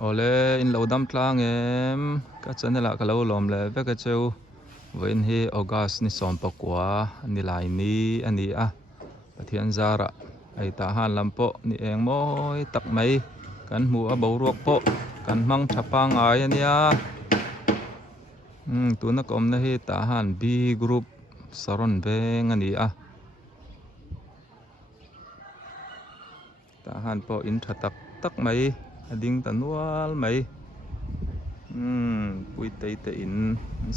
ole in lo dam tlang em ka chanela ka lo lom le ve ka cheu voin hi august ni som pakwa ni lai ni ani a pathian zara ai ta han lampo ni eng moi tak mai kan mu a bo ruak po kan mang thapa ngai ania tu na kom na hi ta han b group saron beng ani a ta han po in thatak tak mai ading tanual mai pui tei te in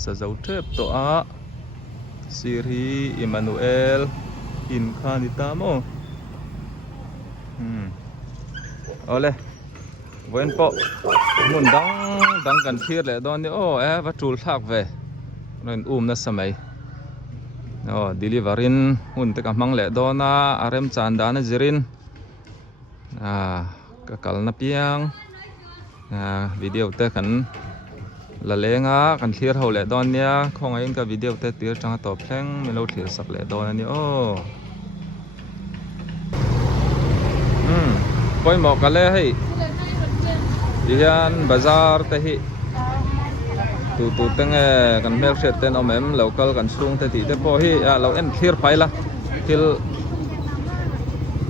sa zau thep to a siri Emmanuel in khani ta mo ole wen po mun dang kan thir le don ni o va tul thak ve ren na samai deliverin hun te ka mang le dona arem chan da na zirin ka kal na piang video te kan la lenga kan thir ho le don nia khong ai ka video te tir chang to phleng mi lo thir sak le don ani poi mo ka le hei dian bazar te hi tu teng kan mel set ten omem local kan sung te ti te po hi lo en thir pai la thil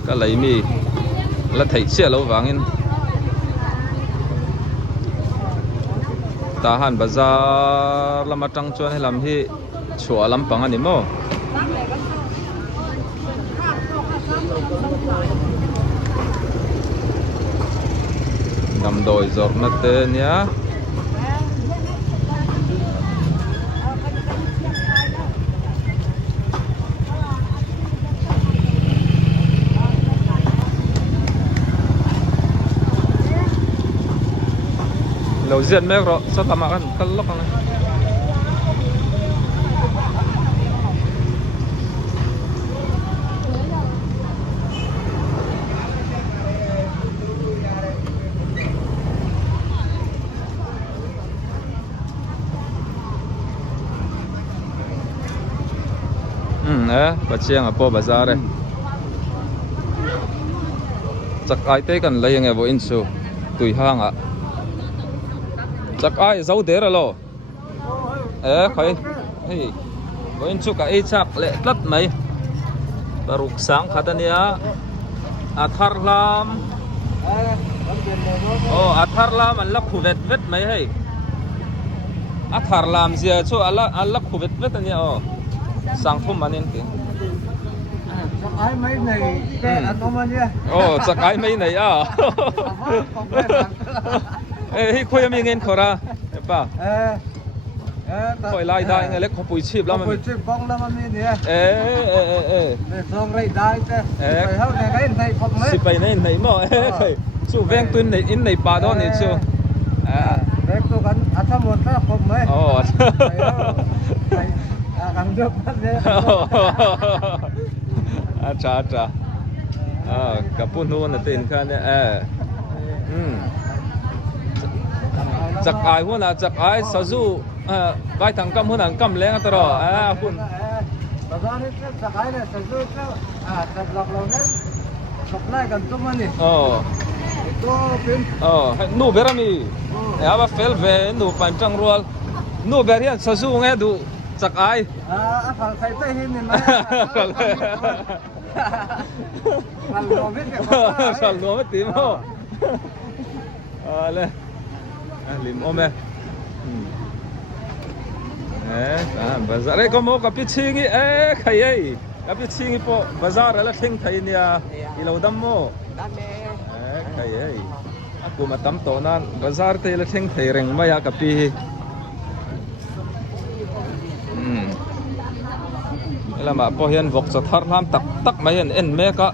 ka lai mi la thei sia lo wangin tahan bazar lama tang chuan he lam hi chua lam pang ani mo nam doi zor na te nia lâu diện mấy rồi sao tạm ăn cân lốc này bà chiang ở po bazaar đây chắc ai tới cần lấy nghe vô in su tùy hang ạ chắc ai giấu thế rồi lo khơi hey với anh chụp cái chắc lệ lất mấy baru sáng khát ania athar lam athar lam anh lắc khu vết vết mấy hay athar lam gì cho anh lắc khu vết vết ania sáng hôm anh kì chắc ai mấy này cái anh không anh nhé chắc ai mấy này hi khoi mi ngen khora pa khoi lai dai nge lek khopui chip lam khopui chip bong lam mi ni ne song rai dai te khoi hau ne kai nei khop me si pai nei mo khoi chu veng tun nei in nei pa do ni chu rek tu kan atham mon ta khop me kang được ne acha kapun hu na tin khan ne chắc ai huân à chắc ai sao du vai thằng cam huân thằng cam lên tao rồi huân bazar ni chắc ai ne sao du chắc lọc lọc ne supply kan tu mani itu pin nu berami ya ba fel ve nu pancang rual nu berian sao du nghe du chắc ai phải thấy tay hin ni mai sal no met tim ho le lim ome bazar ai komo kapichingi khai ai kapichingi po bazar ala thing thai nia ilo dam mo khai ai aku matam to nan bazar te la thing thai reng maya kapi lama po hian vok sa thar nam tak mai en me ka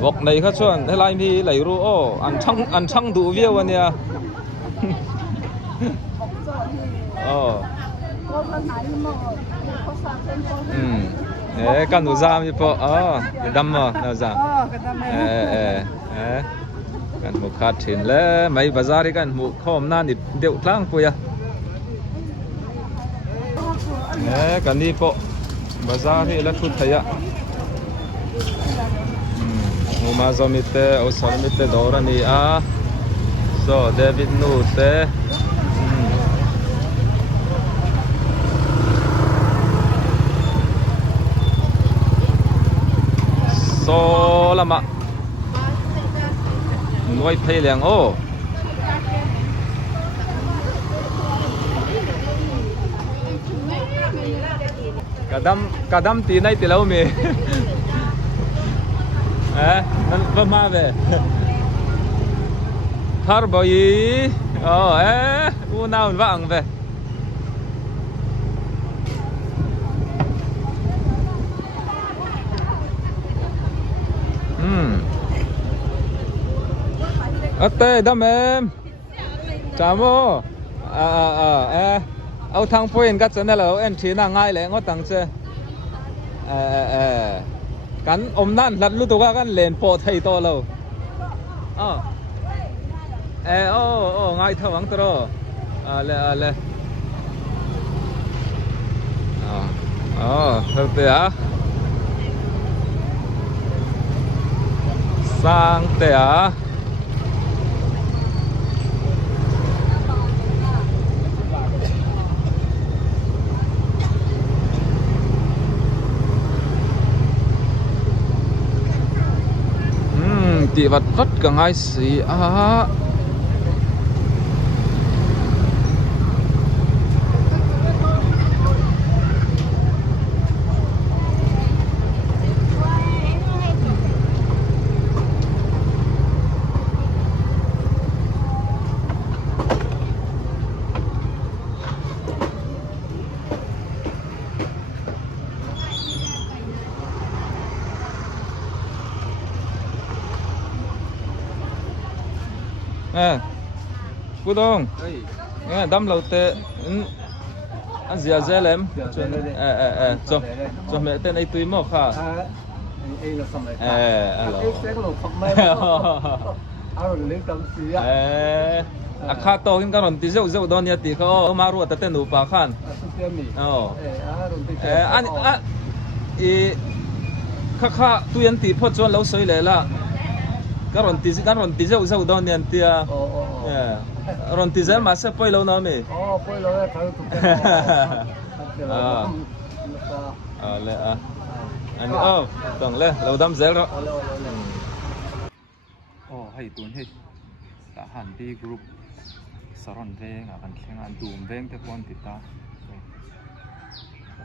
vok nei kha chuan helai mi lai ru an thang du viau ania kan nu zam ni po dam ma na za kan mu khat thin le mai bazar kan mu khom na ni deu tlang puya kan ni po bazar hi la thu thaya ma zomite o salmite dorani so David nu te so lama nuôi phê liền ô cả đâm tí này tí lâu mì nên vâng ma về thar bồi u nào vàng về tê đâm em chào mô ao thang phơi cắt chân là em chỉ là ngay lẽ ngó tăng chơi cắn nan lật lúc đó cắn lên po thầy to lâu ngay thâu vắng tro lệ thật tệ á sang tệ á thì vật vất cả ngay xí cú đông nghe đâm lâu tệ anh gì dễ lắm cho mẹ tên ấy tùy mò khá khá to cái con tí dâu dâu đó nhỉ tí có mà ruột tên đủ bà khan anh khá tùy anh tí phốt cho lâu sôi lệ là karon ti zau don nian tia ron ti zel ma se poi lo na me poi lo thau tu le ani tong le lo dam zel ro hay tun hay ta han di group saron ve nga kan thleng an dum veng te kon ti ta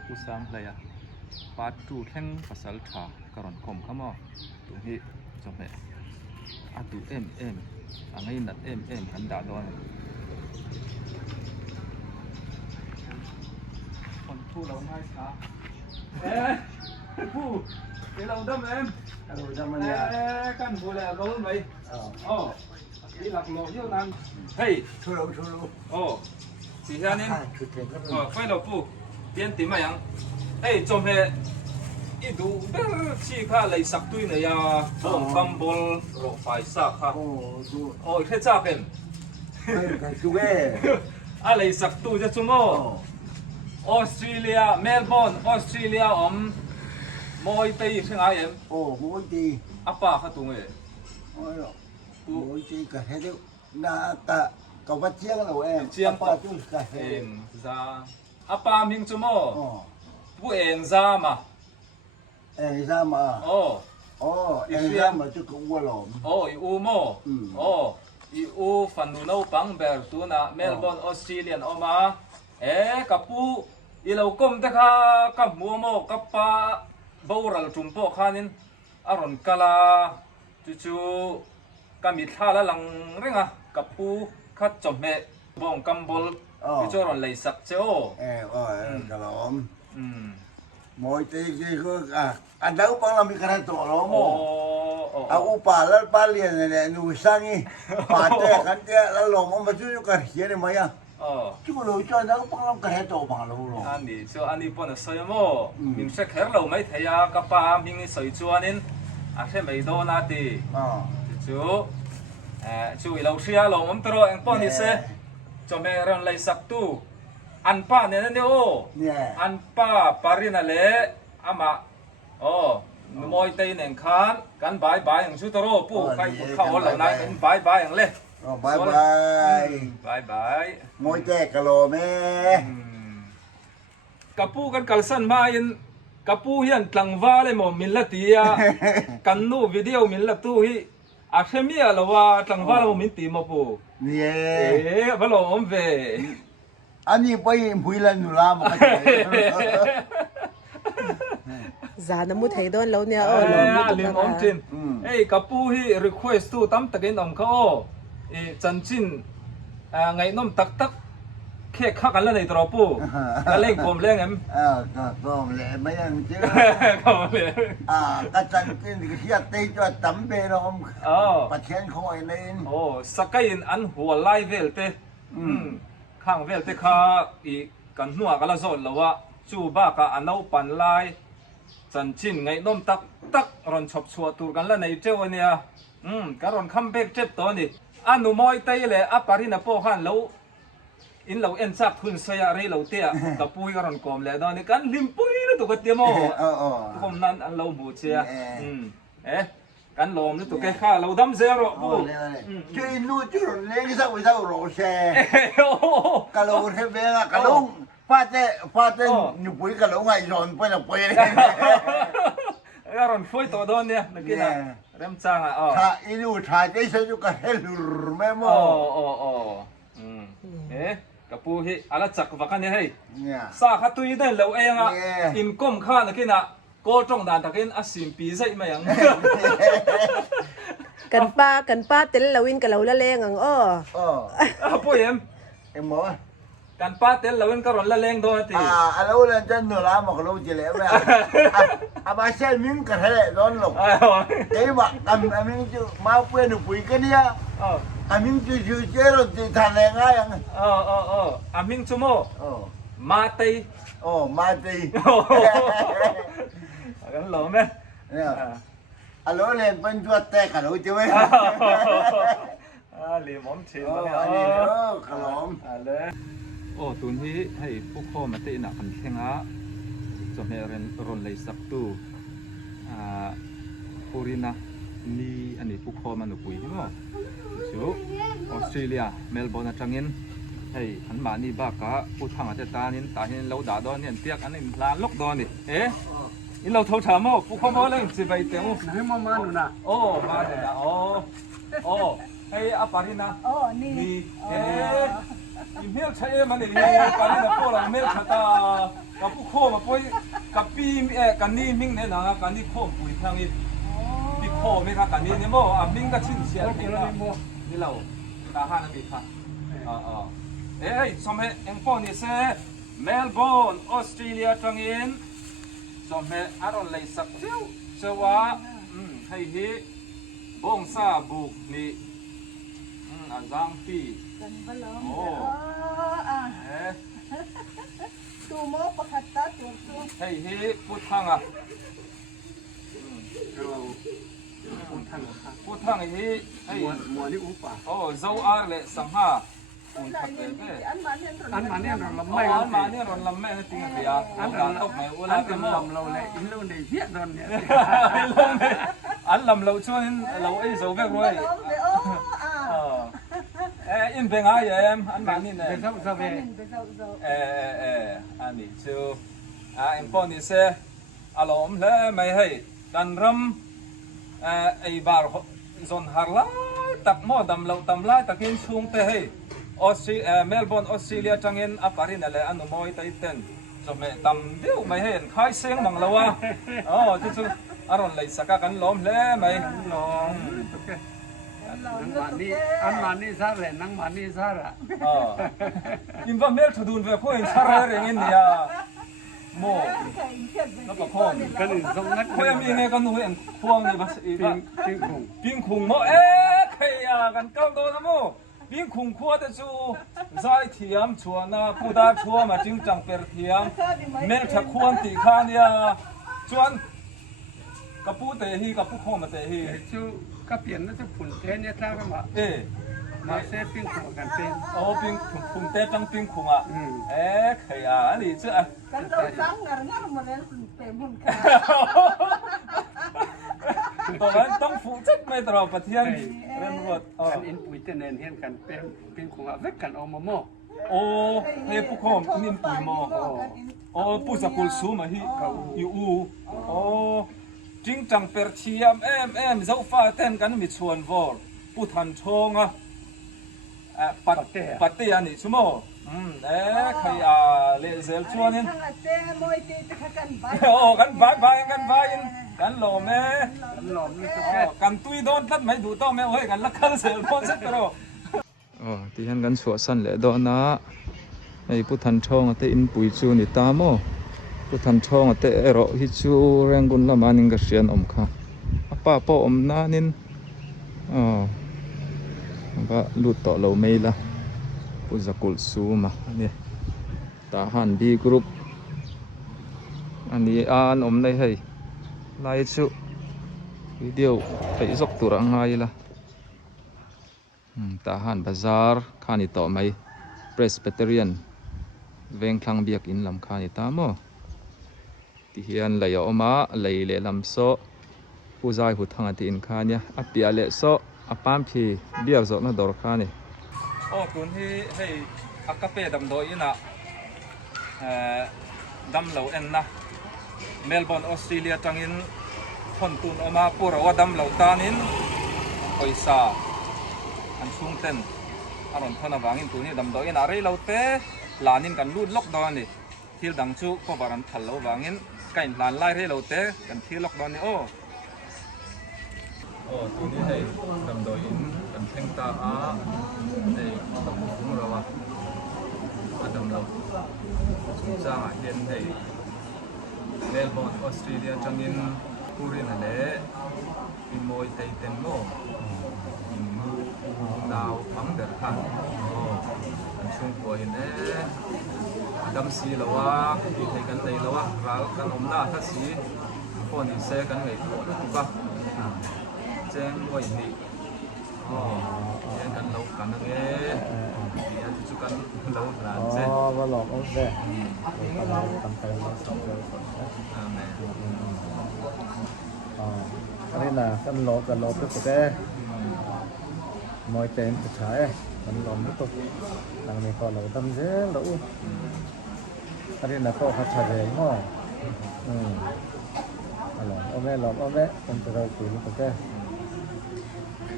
ku sam le ya part 2 thleng pasal tha karon khom khamo tu hi chome atu em angai nat em kan da don kon thu lo ngai sa thu cái lâu đâm em căn bùa là gấu mày đi lạc lộ như nan hey thu lâu thì ra nên phải là phụ tiền tìm mày ăn hey trong hệ ít đủ chỉ khá lấy sắc tươi này à bông cam bol rồi phải sắc ha thế chắc em cái chú ghê lấy sắc tươi cho chúng mô Australia Melbourne Australia mỗi tây thế nào em mỗi tây apa khá tung ấy mỗi tây cả hết đấy na ta cậu bắt chiang rồi em chiang apa tu cả em ra apa mình chúng mô bu em ra mà em ra mà em ra mà chứ cũng qua lộn u mô u phần nô bang bèo tu na Melbourne Australian mà kapu ilaw kom ta ka muamo kapa baural tumpo khanin aron kala chu kami thala lang renga kapu khat chome bong kambol chu ron lei sak cheo kalom moi te ji ko anh đâu bang làm cái này tổ lo mo upa lal palien ne nu sangi pate kan te la lo mo ma chu ka hiene ma ya chứ còn lối cho nó không làm cái tổ bằng lâu rồi. Anh đi, so anh đi bọn nó soi mò, mình sẽ khép lâu mấy thầy à, các bà mình soi chua nên, sẽ mấy đô na đi. Chú lâu xia lâu mắm tro anh bọn đi xe, cho mẹ rằng lấy sắc tu, anh pa nên nè anh pa parin ale, ama, môi tây nền khán, cắn bài bài anh chú tro, pu cái khẩu lâu nay cắn bài bài anh le. บายบาย บายบาย มวยแจกกะโลแม่ กระปูกันกัลสันมาอินกระปูยันตลังวาเลยหมอมิลละตียกันนูวิดีโอมิลละตู้ฮีอาเทมีอะไรวะตลังวาเลยหมอมินตีมาปู เนี่ย บลอมเว อันนี้ไปหุยลันนุลามา Zana mu thei don lo nia o ลืมอมจินกระปูฮี request ตู้ตั้มตะกินอมเขาจันจินไงน้อมตักตักแค่ข้ากันแล้วในตรอปูก็เล่งผมเล่งเอ็ม ก็เลยไม่ยังเจอ ก็เลย ก็จันกินที่จะตีจอดตั้มเบรอมประเทศคอยเลย โอ้สักไก่อันหัวไล่เวลเตข้างเวลเตข้าอีกันหัวกันละโซนแล้วว่าจูบ้ากับอันเอาปันไล่จันจินไงน้อมตักตักรอนชอบชัวตูกันแล้วในเจ้าเนี่ยก็รอนคัมเบกเจ็บตัวนี่อันหนูมอยเตยเลยอัปปารินาโปขันแล้วอินเราเอ็นซักทุนเสียรีเราเตะกับปุยก็รอนกอมเลยตอนนี้กันลิมปุยแล้วตัวก็เตะโม่กอมนั้นอันเราบูเชียกันลมนี่ตัวแก่ข้าเราดำเซโร่ปูช่วยนู่ช่วยเลี้ยงสักวันสักโรเช่กะโลเทเบงกะลงฟาเต้หนูปุยกะลงไงรอนไปหนูปุยเลยก็รอนฟุยตัวโดนเนี่ยนึกกินอะเริ่มจ้างอ่ะถ้าอินูถ่ายได้ฉันจะกระเฮลูร์แม่โม่กับปูฮีอะไรจักรวากันเนี่ยให้สาขาตุยได้เราเองอ่ะอินก้มข้านึกกินอ่ะก็จงด่านตะกินอาศิมปีใช่ไหมยัง กันป้าเต็นละวินกับเราละเลงอังปูเอ็มหมอกันป้าเต็นเราเป็นกระรอนละเลงโดนตีอะไรนั่นจะหนูละหมอกเราจะเลี้ยงไหมมาเช่นมิ้งกระเทะร้อนหลงเจ๊บอกมิ้งจะมาเพื่อนหนูปุ๋ยกันเนี่ยมิ้งจะเจ้าจะทานแรงง่ายยังมิ้งชั่วโมมาตีมาตีกันหลงไหมเนี่ยอะไรเล่นเป็นตัวแตกกันรู้จักไหมลีมอมชินขนมโอ้ตุนที่ให้พวกพ่อมาเตะหนักขันแข่งอ่ะจะมีรอนเลยสักตู้ปูรินะนี่อันนี้พวกพ่อมันหนุกุยใช่ไหมชูออสเตรเลียเมลเบิร์นจังเงินให้หันมานี่บ้ากะพูดทางอาจจะตานี่ตาเห็นเราด่าดอนเนี่ยเตียกอันนี้ลานลกดอนนี่นี่เราเท่าถามว่าพวกพ่อมาเล่นสิไปเตะมั้งให้มาหนูนะโอ้มาเลยนะโอ้ให้อาปารินะนี่อีเมลใช้มันนี่ปารินะพวกเราเมลชัตากับพวกพ่อมาปุ้ยกับปีกันนี่มิ่งเนี่ยนะกันนี่พ่อปุ้ยทางนี้พี่พ่อไม่ค่ะกันนี่เนี่ยโม่มิ่งก็ชิ้นเสียที่ละนี่เราตาห้านาทีค่ะสมัยเอ็งพ่อนี่เซ่เมลเบิร์นออสเตรเลียจังอินสมัยอารอนเลยสักเที่ยวเชื่อว่าให้ฮีบงซาบุกนี่อาจังปีโอ้ตูโมปะขัดตาตูให้ฮีพูดทางอ่ะพูดทางฮีให้หมอนี่อุปะโอ้เจ้าอาร์เลยสังหาคุณทักเตะอันมาเนี่ยเราลำไม่อันมาเนี่ยเราลำไม่ให้ติงเดียอันเราตกไม่อุลาเป็นลำเราเลยอินโดนีเซียตอนเนี้ยอันลำเราช่วยเราไอ้เจ้าแบกรวยอินเป็นไงอันมานี่เนี่ยอันนี้ชื่ออินพอนี่เสอารมณ์เลยไม่ให้กันรำไอ้บาร์ซอนฮาร์ลาตักหม้อดำเราตำไล่ตักอินชุงเตะให้เมลเบิร์นออสเตรเลียจังอินอาปารินอะไรอันนู้นมอยตัยเต้นจะไม่ตำเดียวไม่เห็นใครเสียงบังเราอ่ะจู่อารมณ์เลยสักกันล้มเลยไหมล้มอันมานี่ซาเลยนั่งมานี่ซาละอินว่าเมลถูดูนเวพวกอินซาเรื่องนี้โม่แล้วก็พ่อกันสองนัดพ่อมีไงกันหนูเห็นพวงนี่บัสอีกปิ้งคุงโม่ใครกันก้าวโดนโม่ปิ้งคุงขวดจูใจเทียมชัวนะผู้ดาชัวมาจึงจังเปิดเทียมเมลชักควรตีข้าเนี่ยชวนกับผู้เตะฮีกับผู้โคมาเตะฮีชูก็เปลี่ยนน่าจะผุนเทนเนี่ยทราบกันว่ามาเซฟปิ้งคุงกันเป็นปิ้งคุงเตะจังปิ้งคุงอ่ะใครอันนี้เชื่อกันเราสั่งงานมาเล่นเต็มหุ่นขา ตัวนั้นต้องฟูจัดไม่ตลอดประเทศเรื่องรถ กันอินปุ๋ยเตนเนนเห็นกันเป็นของอาเวกกันเอามาโม่ โอ้เฮ้ผู้คอมนี่ปุ๋ยหม้อโอ้ผู้สกุลสูมาฮิอยู่โอ้จริงจังเปอร์เทียมเอ็มเจ้าฟ้าเต้นกันมีชวนวอลผู้ทันชงอ่ะปัตเตียนี่ชั่วโมงใครเลเซลชวนนี่ ทั้งอาเต้มวยตีตะกันไป โอ้กันบายกันหล่อแม่ หลอมนี่ก็ กันตุยโดนตัดไม่ดูต้องแม่เฮ้ยกันลักเข้าเซลโดนสักตัวอ๋อที่ฉันกันสวดสันเลยโดนนะไอ้ผู้ทันชงแต่อินปุยจูนี่ตามอผู้ทันชงแต่เอรอฮิจูแรงกุนละมานิงกเสียนอมค่ะป้าป้าอมนานินอ๋อก็ลุดต่อเราไม่ละผู้สกุลสูมาอันนี้ทหารบีกรุ๊ปอันนี้อ่านอมได้ให้ไล่ชุวิดีโอไปสกตุรังไงล่ะทหารบาซาร์ข้านี่ต่อไหมเพรสเบเตเรียนเวงคลังเบียกอินลำข้านี่ตามอที่เฮียนเลยออกมาเลยเลลำโซผู้ใจหุดทางที่อินข้าเนี่ยอภิอาเลโซอปามพีเบียร์โซน่าดอร์ข้านี่โอ้ตุนที่ให้อักกะเปดำโดยนะดำเหลาเอ็นนะเมลเบิร์นออสเตรเลียจังอินคนตุนออกมาปูระว่าดำเหลาตานินคอยซาอันชุ่งเต้นอารมณ์ทนาวางินตุนี่ดำโดยนะเรื่องเหลาเตะลานินกันลูดล็อกดอนนี่ที่ดังชูก็บารันทัลเหลาวางินไก่ลานไล่เรื่องเหลาเตะกันที่ล็อกดอนนี่โอ้ตัวนี้ให้ดำโดยกันเพ่งตาให้ต้องคุ้มเราว่าดำเราจ้างเห็นให้เมลเบิร์นออสเตรเลียจังอินคูรินเล่อินโมยเตยเต็มโมอินมูดาวฟังเดือดขันอันช่วงปวยเน่ดำสีเราว่าที่ไทยกันเลยเราว่าเรากันอมดาทัศสีคนที่เซกันเลยถูกปะเจ้งว่าอย่างนี้เจ้งกันเรากันนั่นเองเดี๋ยวจะกันเราหลานเจ้ ว่าหลอกเอาแบกทำไปแล้วสองเดือนอันนี้นะกันหลอกกันหลอกก็จะมอยเต็มสุดท้ายมันหลอกไม่ตกหลังนี้ก็เราดำเส้นเราอันนี้นะก็ขัดฉากเองมั้งหลอกเอาแม่หลอกเอาแม่คนจะเราคุยมันก็แค่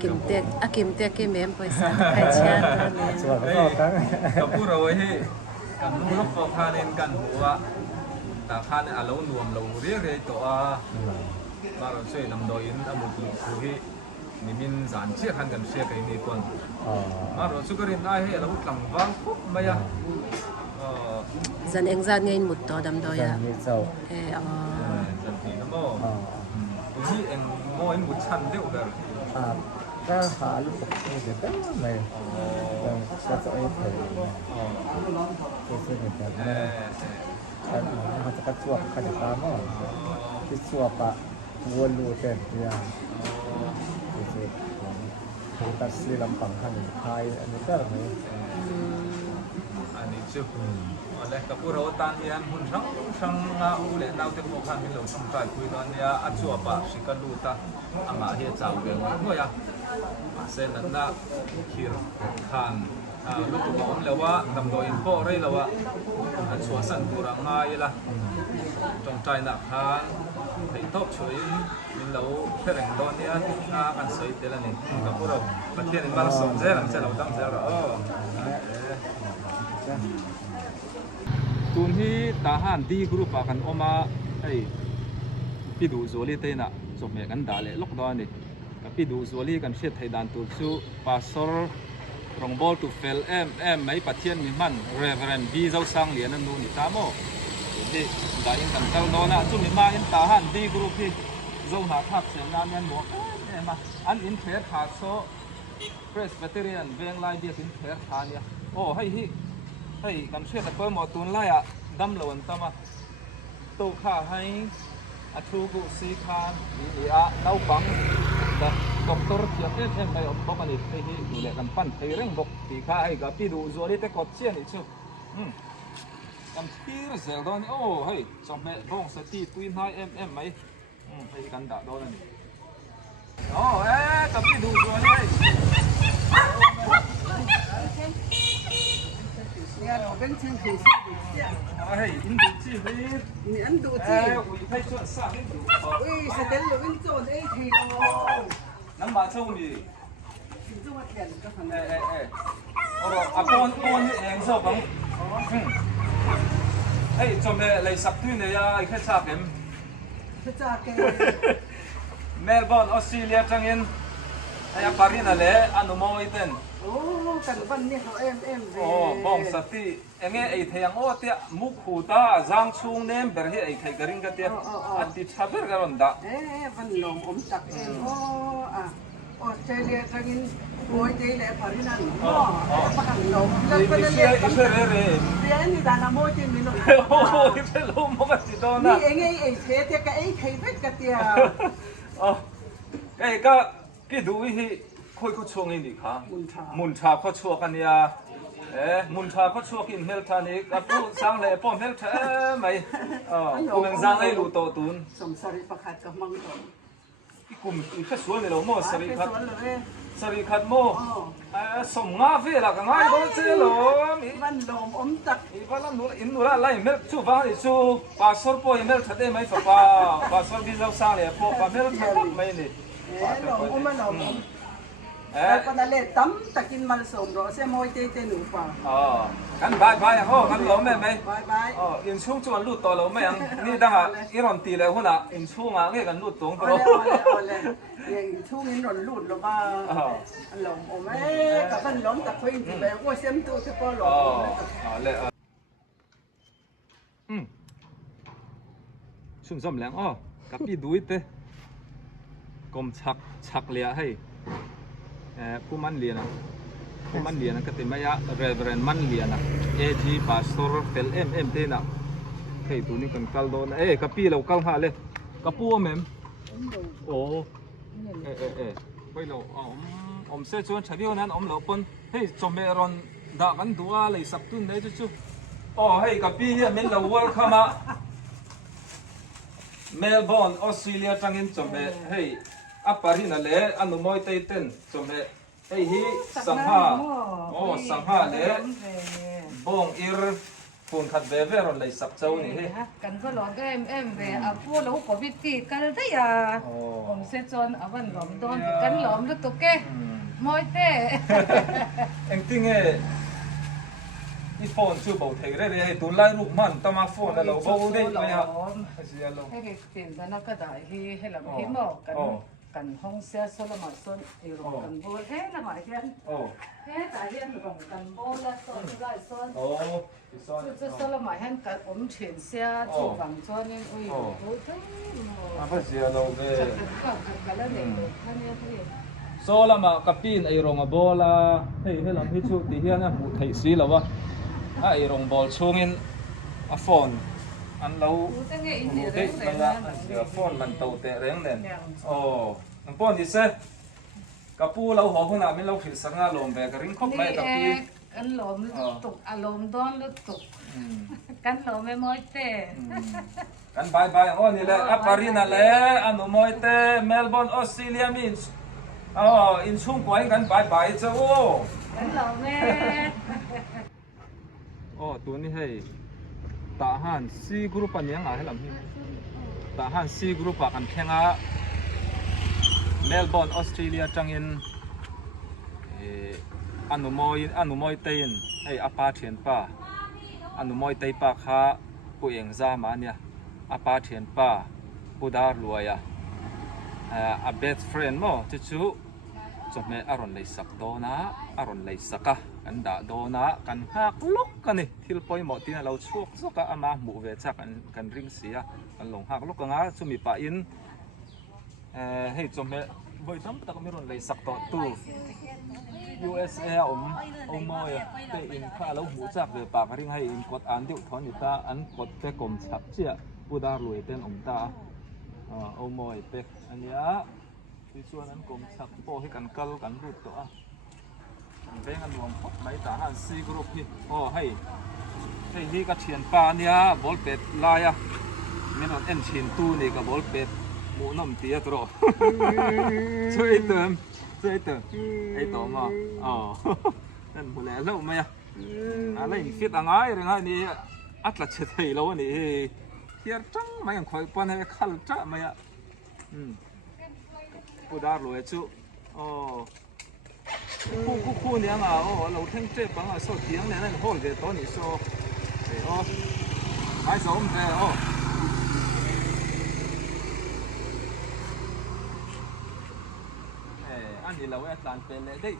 กิมเตียกิมเอ็มไปซะไอเชียนนี่ สวัสดีครับ กับผู้เราให้กันลูกปอกคาเนนกันหัวแต่คาเนอาเราหน่วมเราเรียกเลยตัวว่าเราช่วยนำโดยอินอามุตุคุยนี่มินสารเชี่ยขันกันเชี่ยกันนี่คนมาเราสุกรินได้ให้เราหลังวางปุ๊บไม่ยากจันเองจันเงินหมดต่อดำโดยอ่ะจันทีนะโมตรงนี้เองโมเองบุชันเดียวกันก็หาลูกนี่เดี๋ยวก็ไม่ก็จะเอาไปซื้อเหมือนกันเขาจะกระชวกขยับตามว่าที่ชวกปะวนรูเต็มอย่างคือตัดสีลำปังขันไทยอันนี้ก็เลยอันนี้ชื่ออะไรกับผู้เราตานยันหุ่นช่างอุเลนดาวเทคโนโลยีเราช่างใจคุยตอนนี้อัจฉริยะสิกันดูตาอามาเฮียจ้าเวงว่าเมื่อยังเส้นนั้นนะคิรทางลูกตัวผมแล้วว่าดำโดยอินโฟเรย์แล้วว่าสวนสันตุรังไงล่ะจงใจหนักทางให้ทบช่วยมินเราเพื่อแรงตอนนี้กันสวยเท่านี้กับพวกเราประเทศนี้บางส่วนเจ้าหลังจากเราตั้งใจเราตุนที่ทหารดีกรุ๊ปกันออกมาไอ้พี่ดูโซลีเตน่ะสมัยกันด่าเลยล็อกดาวน์นี่กับพี่ดูโซลีกันเช็ดให้ดันตัวสู้พาสซอร์รองบอลตุเฟลไม่ประเทศมีมันเรเวรนบีเจ้าสังเหรียญนั่นนู่นนี่ตามโอ้นี่ได้ยินกันเจ้าโน่นจุ่มมาอินทหารดีกรุ๊ปที่เจ้าหน้าทัพเสียงงานยันหมวกเนี่ยมาอันอินเทอร์ขาดโซ่เพรสเบเตเรียนเวงไลเดียสินเทอร์ขาดเนี่ยโอ้ให้กันเชื่อแต่เพิ่มหมดตุนไล่อะดำเหลวนตามาตัวข้าให้อาชูกุสีคานนี่อะเต้าบังแต่ด็อกเตอร์เทียบไปบอกกันอีกที่ดูแลกันปั้นที่เร่งบอกที่ข้าให้กับพี่ดูโซลิเตกอดเชียนอีกชั่วกันที่เซลดอนโอ้ให้สมัยร้องสตีตุยนายไหมให้กันด่าโดนนี่ อ๋อกับพี่ดูตัวนี่ เนี่ยเราเป็นชื่อคือ เฮ้ยอินดูจีนี่ นี่อันดูที่ อุ้ยให้ช่วยสร้างให้ดู อุ้ยแสดงเราเป็นโจรไอ้ทีเรา น้ำมาเช่ามี จังหวัดเดียนก็ทำ เอาหรออ่ะปอนนี่เองชอบบ้างเฮ้ยจอมเลยสักทุ่นเลยไอ้แค่ชาเข็ม พระเจ้าแก เมลเบิร์นออสเตรเลียจังอินไอ้ปารีสนั่นแหละอันนู้นมองอีเต้น โอ้กันวันนี้เขาเอ็ม โอ้บ้องสติเอ็งไอ้เทียงโอ้เตี้ยมุกหูตาจางชุงเนมเบอร์ที่ไอ้ไทยกริงกันเตี้ยอันที่ชาเบอร์กันวันดา วันหลงอมตักเองโอ้ออสเตรเลียจังอินโอ้ยเจ๊แหละพอที่นั่นโอ้ประกันหลงแล้วก็ อิ เรียก เชอร์เร่ เรียนนี่ดานาโมจิมิโน โอ้โหอิเชอร์ลูกมันก็สิโดน นี่ นะ เองไอ้เจ๊เจ๊กับไอ้ไทยเวทกับเตี้ย อ๋อไอ้ก็กี่ดูวิคุยเขาช่วงนี้ดิค่ะมุนชาเขาช่วงกันเนี่ยมุนชาเขาช่วงกินเฮลทานิกับผู้สร้างเลยป้อมเฮลทาไม่กูเป็นสร้างให้รู้โตตุน สมสริประคัดกับมังกร กลุ่มอีกแค่ส่วนนี่เราโม่สริคัด สวนเลย สริคัดโม่สมงาเวล่ะกันง่ายก็เจ๋อหรอ วันหลงอมตัก อีบ้านเราหนูอินนูละไล่เมลชูฟ้าดิชูปาสอร์ปอยเมลทัดได้ไหมฟ้าปาสอร์บิลล์สร้างเลยพอปาเมลทัดไม่นี่ หลงอมมันหลงแต่ปนันเลยตั้มตะกินมันสมรสเสียมอยเตหนูป่า อ๋อกันบายบายโอ้กันหลงไหมไหม บายบาย อ๋ออินช่วงจวนรูดตัวเราไหมยังนี่ดังอ่ะอีรอนตีเลยหัวหน้าอินช่วงอ่ะเงี้ยกันรูดตรงตัว เอาเลยอย่างช่วงนี้หนอนหลุดหรือว่าหลงอมกับมันหลงแต่คุยจริงแบบว่าเสียมตัวเฉพาะหลง อ๋อเลยชุ่มส้มแรงอ๋อกับพี่ดูitกลมชักเลียให้ผู้มันเลียนะผู้มันเลียนะก็ติมายะเรเวรนมันเลียนะAG pastor tel 때นะเฮ้ยตัวนี้กันกัลโดนกับพี่เรากัลหาเลยกับปูแม่มโอ้ไปเราอมเสจวนชาดิโอนั้นอมเราปนเฮ้ยจอมเมรอนด่ากันดูอะไรสักตุนได้จู่ๆอ๋อเฮ้ยกับพี่เนี่ยมันเราวัลคัมะเมลเบิร์นออสเตรเลียจังอินจอมเมเฮ้ยอัปปารินาเล่อันนู้นมอยเตยเต้นจอมเมเฮ้ยฮีสังหาโอ้สังหาเล่บงอิรฟูนขัดเบเวรอนเลยสักเจ้านี่เฮ้ย กันก็หลอนก็เอ็มเวอ่ะพวกเราก็วิธีกันได้ยาผมเซจอนอ่ะวันหลอมโดนกันหลอมแล้วตัวแกมอยเต้ เอ็งติ้งอีโฟนชื่อบอกเทเรเลยให้ตัวไล่ลูกมันตมาโฟนแล้วเราบอกได้ไหมฮะเสียลง ให้เปลี่ยนกันก็ได้ให้เราให้หมอกกันห้องเสียสละมาส่วนอีรองกันโบให้ละมาเฮียน โอ้ ให้แต่เฮียนรองกันโบและส่วนได้ส่วน โอ้ที่ซ้อน จะสละมาเฮียนกันอมเฉียนเสียจู่ฝั่งส่วนนี่อุ้ยโอ้เจ้า อ่ะเสียลงเลย กันแล้วเนี่ยท่านเนี่ยพี่ โซลามากับปีนไอรองบอลาเฮ้ยลำพิจูตีเฮียนะบุไทยสีแล้ววะไอรองบอลช่วงอินอ่ะฟอนอันเรา ตั้งไงอิน บุ เดีย เต เรื่อง มัน ไหน ละ นะ เสือฟอนมันโตเตะแรงเด่นโอ้น้องป้อนดิเซ่กับปูเราหัวคนน่ะไม่เราผิดสังอาลมแบบกระริ่งคบไม่กับปี อันหลอมตกอารมณ์ด้อนแล้วตกกันหลอมไม่มอยเต้ กันบายอ๋อนี่แหละอัปปารีนาแหละอันนู้นมอยเตเมลเบิร์นออสเตรเลียมินส์อ๋ออินชุ่มกว่ากันบายเจ้าโอ้ กันหลอมแม่ โอ้ตัวนี้ให้ทหารซีกรุ๊ปปันยังไงให้ลำพี่ทหารซีกรุ๊ปปันแข่งเมลเบิร์นออสเตรเลียจังอินอันนู้นมอยเตนไออาปาเทียนป้าอันนู้นมอยเตยป้าข้าผู้เองซามาเนี่ยอาปาเทียนป้าผู้ดารวยอาเบสเฟรนด์มั้งจู่ๆจบเมื่ออารอนเลยสักโดนะอารอนเลยสักกันด่าโดนะกันหักลุกกันนี่ที่ปอยหมดที่เราช่วยสักอามาหมู่เวชกันริงเสียกันหลงหักลุกกันงั้นสุมีป้าอินให้จบเมื่อบ่อยตั้มตะก็มีรอนเลยสักต่อตู้ USA มอยเตอินข้าแล้วหูจักเดือปากริงให้อินกดอันเดียวถอนอยู่ตาอันกดแต่กลมฉับเจียผู้ดารวยเต้นตามอยเป็กอันนี้ที่ส่วนนั้นกลมฉับโปให้กันกัลกันรูดตัวเร่งกันรวมพบไม่ตาหันซีกรุ๊ปพี่ให้นี่ก็เชียนปาเนี่ยบอลเป็ดลายมีรถเอ็นเชียนตู้นี่ก็บอลเป็ด มูน้ำเตี้ยตรอช่วยเติมไอ้ตัวมาอ๋อนั่นหมดแล้วไหมอ่ะอะไรฟิตอะไรอะไรนี่อัตลักษณ์ไทยแล้วนี่เทียร์จังไม่ยังคอยปนให้ขัลจ้าไหมอ่ะกูดาร์รวยจุอ๋อคู่เนี่ยอ่ะอ๋อเราทั้งเจ็บบ้างอ่ะโซ่เทียงเนี่ยนั่นโหดเลยตอนนี้โซ่อ๋อไอ้สมแต่อ๋ออันนี้เราแอดลานเป็นเลยได้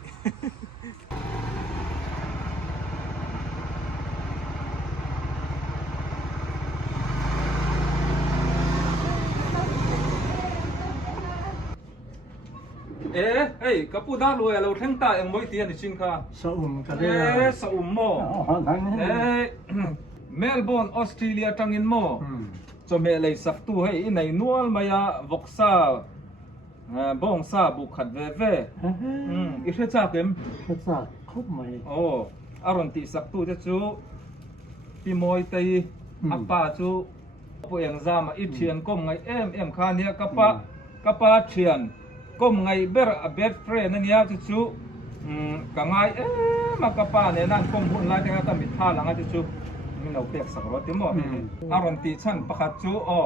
เอ้ยกับผู้ด่ารวยเราทั้งตาเอ็มบ่อยเตียนจริงค่ะ สะอุ่มกันเลย สะอุ่มโมเมลเบิร์นออสเตรเลียจังอินโมจะเมลัยสักตัวให้ในนัวมายาวกซาบองซาบุขัดเวเวอีกเรื่องเกม ภาษาครบไหม โอ้อารมณ์ที่สักตัวจะจูที่มวยตีอัปปาจูพวกยังจามาอีเทียนก้มไงเอ็มคาเนี่ยกับปะเทียนก้มไงเบอร์เบสเฟรนั่นเนี่ยจะจูกังไงมากับปะเนี่ยนั่นก้มหุ่นไล่ที่เขาทำมิท่าหลังจะจูมีเราเปียกสักรถที่หมดอารมณ์ที่ฉันประคัดจูอ๋อ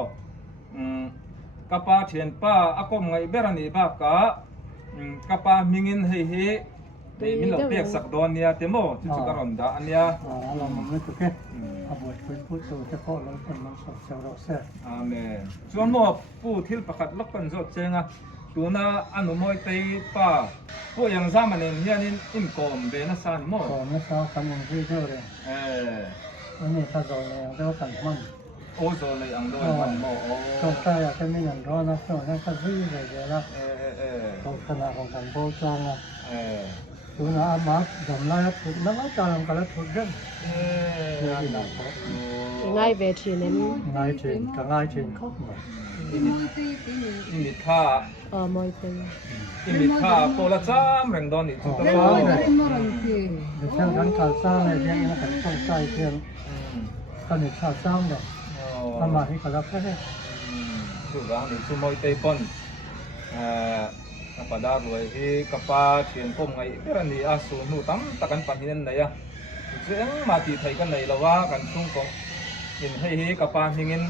กับปะเทียนป้าอากมไงเบอร์นี่บ้ากะกับปะมิงินเฮแต่มีเราเปียกสักโดนเนี่ยเต็มหมดจุดกระรอนดาอันเนี้ย เราไม่ถูกแค่อาบวชเป็นผู้สูงเฉพาะเราเป็นมันสดเซลล์เสีย อาเมนส่วนหมดผู้ที่ประคัดลักเป็นสดเจงอ่ะตัวน่ะอนุโมยตีป้าผู้ยังสามันเนี่ยนี่อิมกอมเบนัสานหมด ก่อนไม่ทราบกันยังที่เท่าไรอันนี้ถ้าเราเนี่ยเรียกกันมัน โอ้โซเลยอังโดยมันโมโอ้ ตรงใต้อาจจะไม่อย่างร้อนนะช่วงนั้นก็วิ่งเลยเดี๋ยวละตรงขนาดของการโบกลางอ่ะตัวน่ะอามาดำน้ำถูกน้ำจางกันแล้วถูกเรื่องนี่นะเขา ง่ายเวทีนั้น ง่ายเช่นกับง่ายเช่นเขาหมด อิมิท่าม วยตี อิมิท่าโปรละจ้ามแรงดอนนี่จุดตะ ม โก วยตีมรันตี เดี๋ยวเช่นการการสร้างอะไรอย่างเงี้ยกันต้องใช้เพียงการหนึ่งชาสร้างเนี่ยทำมาให้เขารับแค่ ถูกแล้วนี่คือมวยเตะปนapa dah luai hi kapa thian kom ngai beran ni asu nu tam takan pahin nei a jeng mati thai kan nei lawa kan chung ko in hei hi kapa hingin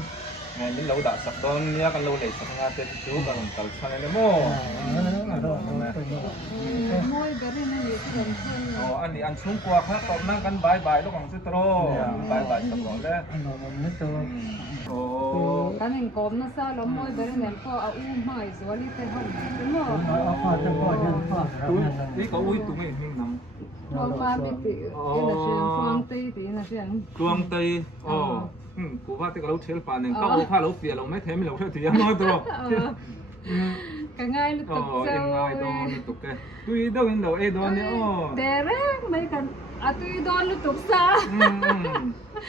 min lo da sak don nia kan lo lei sak nga te chu kan tal chan le mo มวยเดรินนี่ที่เป็นคน oh an ni an chung kwa kha top nang kan bai bai lo kong chu tro bai bai sak lo le ไม่ตัว oh กันเองกอมนะซาแล้วมวยเดรินเนี่ยก็เอาอุ้มหายสวัสดีเป็นห้องเป็นหม้อ เอาผ้าจะพ่อยันผ้า tu ni ko ui tu ngai hing nam มองมาไม่ติเอ็นเสียงฟังตีตีนะเสียง tuang tei oh ku va te ka lo thel pa nen ka o kha lo pia lo mai the mi lo the ti no tro ก็ง่ายลูกตก oh เจ้า em ngai do ni tu ke tui do in lo e do ni oh แต่แรกไม่กันอะตุยโดนลูกตกซา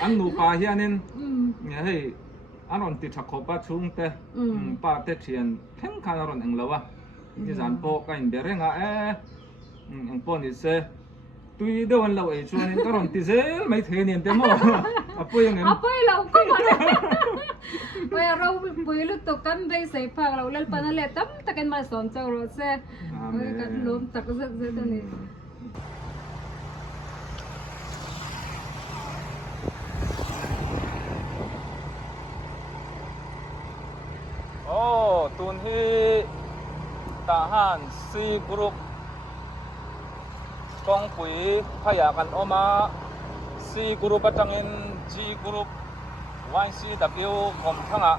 an nu pa hianin nge hei aron ti thak khopa chung te pa te thian theng khan aron eng lawa ti zan po ka in berenga eng po ni se tui do an lo e chuan in aron ti zel mai the nin te mo apoi ngem เอาไปเราก็มาเมื่อเราปุยลูกตกกันได้ใส่ผักเราเล่นปานนั่นแหละตั้มตะกันมาสอนเจ้าเราเซ่เมื่อกันล้มตะก็เซ่ตัวนี้ โอ้ตุนที่ทหารซีกรุ๊ปกองปุ๋ยพยากันออกมาซีกรุ๊ปประจังอินจีกรุ๊ปYCW ผมทั้งอ่ะ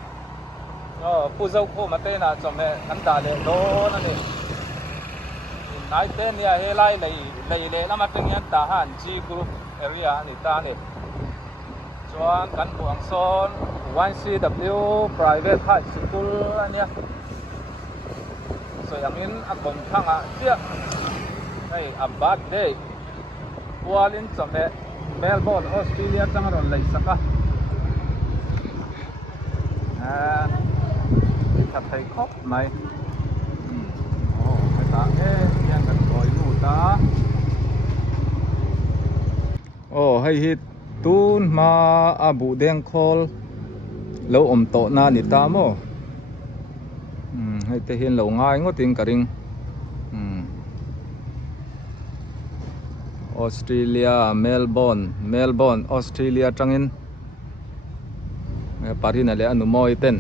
ผู้เจ้าคู่มาเต้นอ่ะจอมเนี่ยอันดาเลยโดนั่นเองนายเต้นเนี่ยเฮลัยเลยแล้วมาเป็นยันทหารจีกรุ๊ปเอเรียนี่ตาเนี่ยส่วนกันบวงโซน YCW Private High School อันเนี้ยส่วนอย่างนี้อักผมทั้งอ่ะเจ้าในอับบาดเดย์วัวลินจอมเนี่ยเมลเบิร์นออสเตรเลียจังหวัดเลยสักอ่ะถ้าไทยครบไหมโอ้ไม่ตายังกันบ่อยนู่ตาโอ้ให้ฮิตตูนมาอาบูเดงคอลแล้วอมโตนานิตาโม hay te hian lo ngai ngotin karing Australia Melbourne Australia tangin parin ale anu moi ten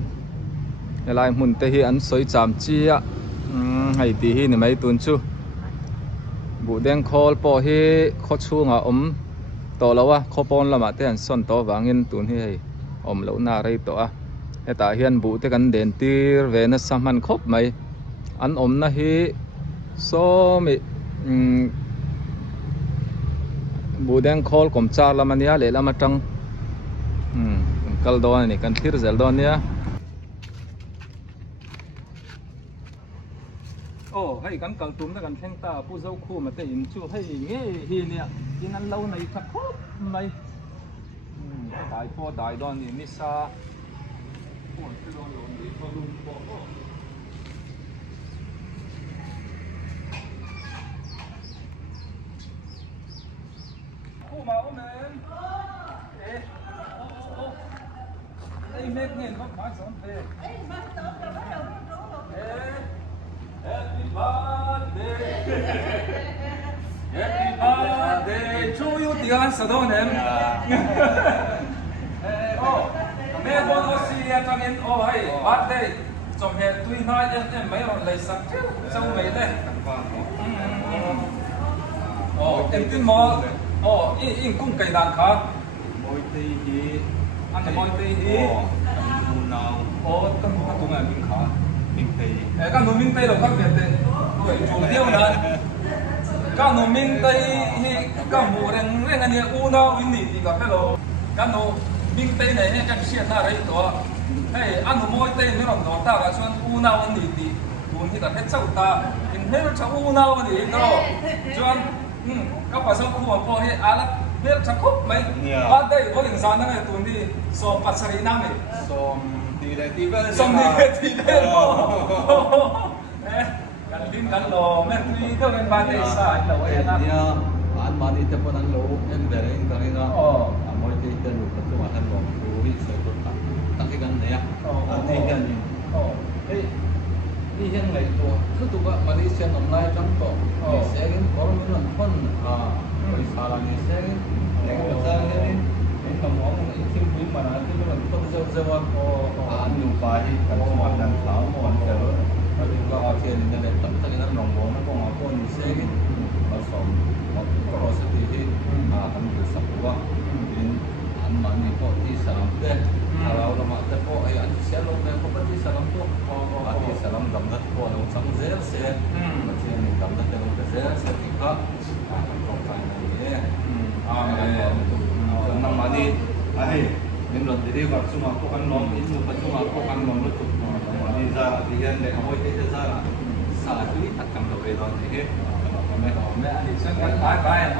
elai mun te hi an soi cham chia hay ti hi ni mai tun chu bu deng khol po hi kho chunga to lawa kho pon lama te an son to wangin tun hi hei lo na rei to a heta hian bu te kan den tir ve na samhan khop mai an na hi so mi bu deng khol kom cha lamania le lama tang kal don ni kan thir zel don nia hay kan kal tum na kan theng ta pu zau khu ma te in chu hay nge hi nia in an lo nei kha khop mai dai po dai don ni mi sa te don lo ni po lum po khu ma o men Hey, make me come back someday. Hey, happy birthday. Happy birthday to you, dear Sadonem. May God see you again. Oh, hey, birthday. Trong hè tuy hai em mấy rồi lấy sẵn chứ, sao mấy đây? Em tin mò. In cũng cây đàn khá. Mỗi tí gì. Anh mọi tây hi, tân hoa tụng là minh khá, minh tây. Các农minh tây đâu các việt tây, tuổi chủ tiêu là các农minh tây hi, các mùa đen đen anh u nào in đi các cái lô, các农minh tây này các chuyện na đấy đó, hey anh农mọi tây mấy lòng đó ta là chuyện u nào anh đi, buồn thì các hết châu ta, in hết châu u nào anh đi đó, chuyện các bà sao khu mà po hi ala Biar cukup mai. Ada itu yang sana itu di som pasar inam ni. Som tiba-tiba. Kan lo menteri itu kan badai sah. Dia an mani te pun an lo em bereng kali na. Amoi te itu lo betul macam lo. Ruhi sebut tak. Tapi kan dia. Ani kan ni. Ni yang lain tu tu gak Malaysia online contoh. Saya ingin orang menonton. Beri salah ni saya yang betul ni ngomong isim bin mana tu kan pun jawab anu baik kan semua dan tahu kalau ada juga akhir ni dan tak kita ngomong apa apa ni saya pasal kalau sedih akan bersabwa in aman ni kok di salam deh kalau lama tepo an salam dan kok di salam tu ati salam gambar ko ang samzer se macam ni gambar dengan bezer setika Nang mani, minum diri waktu aku kan nom itu waktu aku kan nom itu, mani za dia ni kamu itu za, salah ini tak kamu boleh don ni, kamu ada sangat baik,